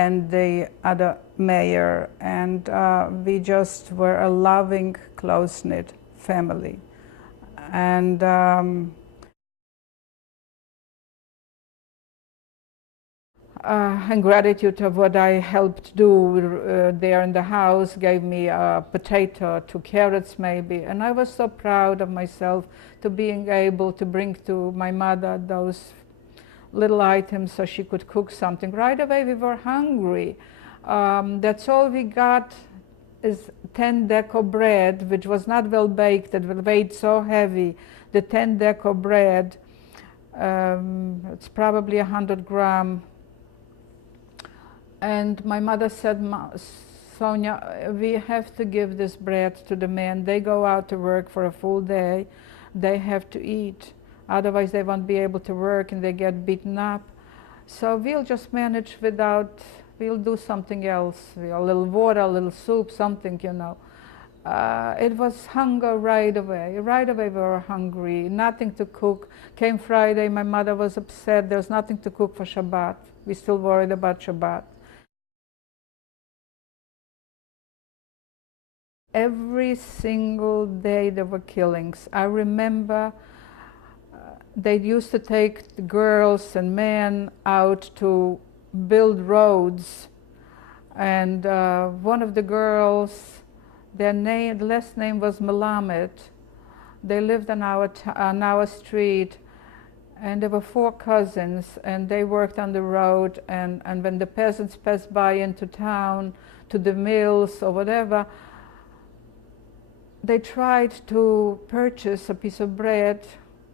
and the other mayor, and we just were a loving, close-knit family. And in gratitude of what I helped do there in the house, gave me a potato, 2 carrots maybe, and I was so proud of myself to being able to bring to my mother those little items so she could cook something. Right away we were hungry. That's all we got is 10 deco bread, which was not well baked, it weighed so heavy. The 10 deco bread, it's probably 100 gram. And my mother said, Sonia, we have to give this bread to the men. They go out to work for a full day. They have to eat. Otherwise they won't be able to work and they get beaten up. So we'll just manage without, we'll do something else. A little water, a little soup, something, you know. It was hunger right away. Right away we were hungry, nothing to cook. Came Friday, my mother was upset. There's nothing to cook for Shabbat. We still worried about Shabbat. Every single day there were killings. I remember they used to take the girls and men out to build roads. And one of the girls, their last name was Melamed. They lived on our street, and there were 4 cousins, and they worked on the road. And when the peasants passed by into town, to the mills or whatever, they tried to purchase a piece of bread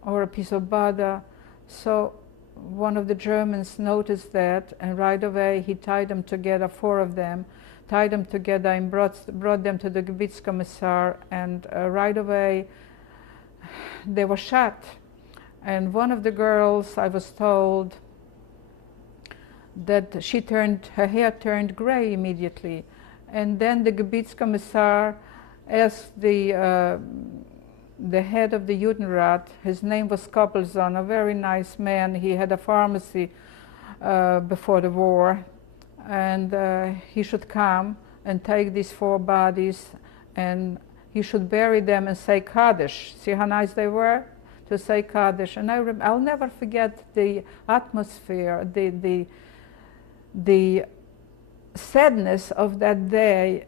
or a piece of butter. So one of the Germans noticed that, and right away he tied them together, 4 of them, tied them together and brought them to the Gebietskommissar, and right away they were shot. And one of the girls, I was told that her hair turned gray immediately. And then the Gebietskommissar asked the head of the Judenrat, his name was Koppelson, a very nice man. He had a pharmacy before the war, and he should come and take these 4 bodies, and he should bury them and say Kaddish. See how nice they were? To say Kaddish. And I'll never forget the atmosphere, the sadness of that day,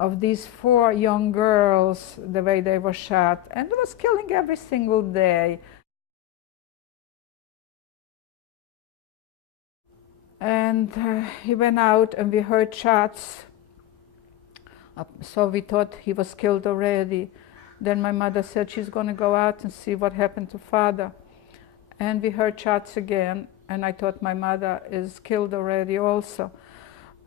of these 4 young girls, the way they were shot, and it was killing every single day. And he went out and we heard shots, so we thought he was killed already. Then my mother said she's going to go out and see what happened to father. And we heard shots again, and I thought my mother is killed already also.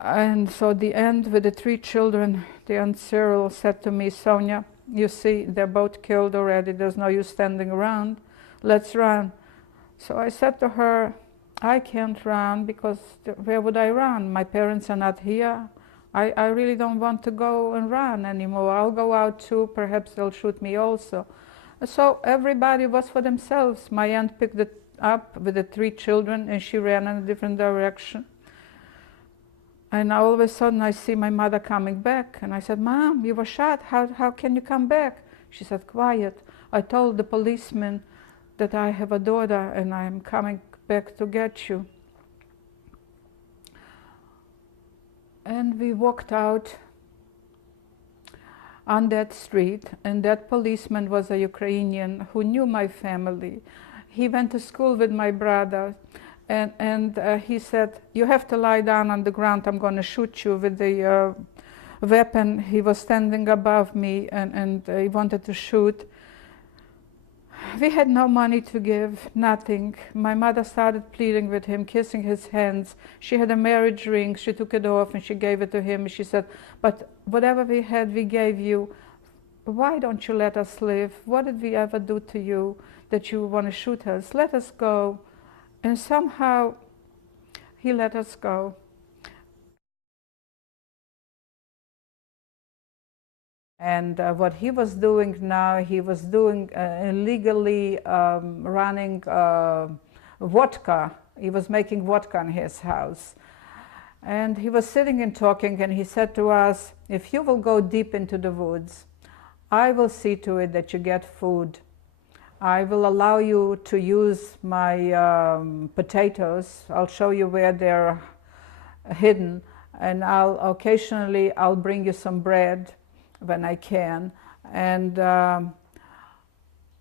And so the end with the 3 children, the Aunt Cyril said to me, Sonia, you see, they're both killed already. There's no use standing around. Let's run. So I said to her, I can't run because where would I run? My parents are not here. I really don't want to go and run anymore. I'll go out too. Perhaps they'll shoot me also. So everybody was for themselves. My aunt picked it up with the 3 children and she ran in a different direction. And all of a sudden I see my mother coming back, and I said, Mom, you were shot, how can you come back? She said, quiet. I told the policeman that I have a daughter and I'm coming back to get you. And we walked out on that street, and that policeman was a Ukrainian who knew my family. He went to school with my brother. And he said, you have to lie down on the ground, I'm going to shoot you with the weapon. He was standing above me and he wanted to shoot. We had no money to give, nothing. My mother started pleading with him, kissing his hands. She had a marriage ring, she took it off and she gave it to him. She said, but whatever we had, we gave you. Why don't you let us live? What did we ever do to you that you want to shoot us? Let us go. And somehow he let us go. And what he was doing now, he was doing illegally running vodka. He was making vodka in his house. And he was sitting and talking, and he said to us, if you will go deep into the woods, I will see to it that you get food. I will allow you to use my potatoes. I'll show you where they're hidden, and occasionally I'll bring you some bread when I can, and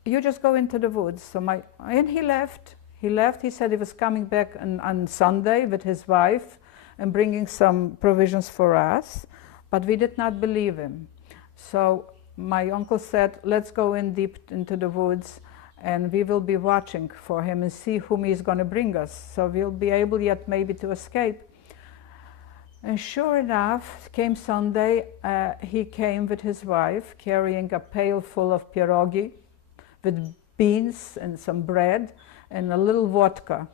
you just go into the woods. And he left. He said he was coming back on Sunday with his wife and bringing some provisions for us, but we did not believe him. So my uncle said, let's go in deep into the woods, and we will be watching for him and see whom he's going to bring us. So we'll be able yet maybe to escape. And sure enough, came Sunday, he came with his wife carrying a pail full of pierogi with beans and some bread and a little vodka.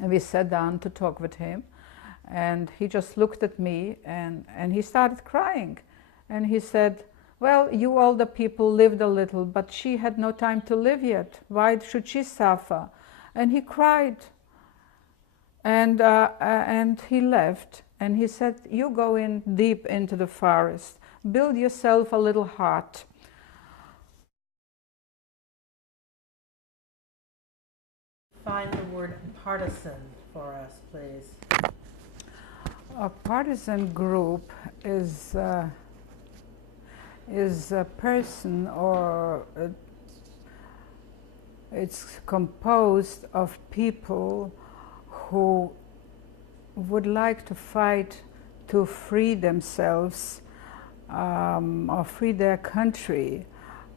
And we sat down to talk with him, and he just looked at me, and he started crying. And he said, well, you older people lived a little, but she had no time to live yet. Why should she suffer? And he cried. And he left, and he said, you go in deep into the forest, build yourself a little hut. Find the word partisan for us, please. A partisan group is a person, or it's composed of people who would like to fight to free themselves or free their country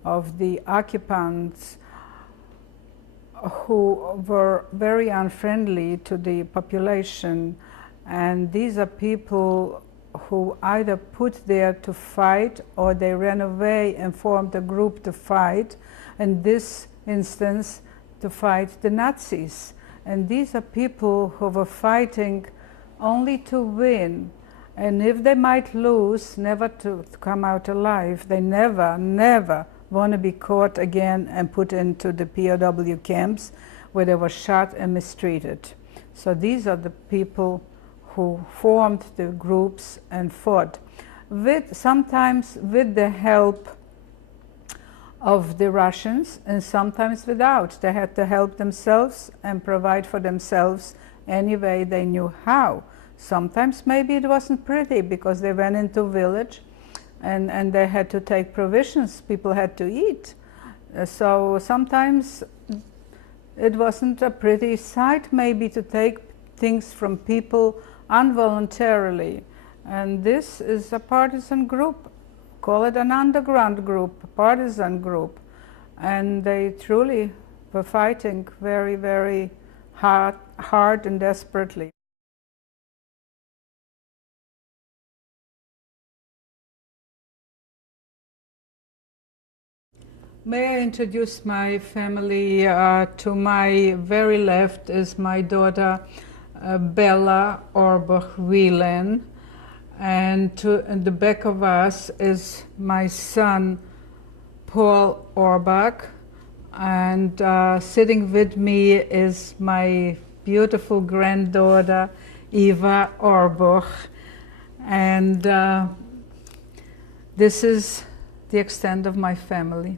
of the occupants who were very unfriendly to the population. And these are people who either put there to fight, or they ran away and formed a group to fight, in this instance to fight the Nazis. And these are people who were fighting only to win, and if they might lose, never to come out alive. They never want to be caught again and put into the POW camps where they were shot and mistreated. So these are the people who formed the groups and fought, sometimes with the help of the Russians and sometimes without. They had to help themselves and provide for themselves any way they knew how. Sometimes maybe it wasn't pretty, because they went into a village and they had to take provisions. People had to eat. So sometimes it wasn't a pretty sight maybe to take things from people involuntarily. And this is a partisan group. Call it an underground group, a partisan group. And they truly were fighting very, very hard and desperately. May I introduce my family? To my very left is my daughter Bella Orbuch Wieland, and in the back of us is my son Paul Orbuch, and sitting with me is my beautiful granddaughter Eva Orbuch, and this is the extent of my family.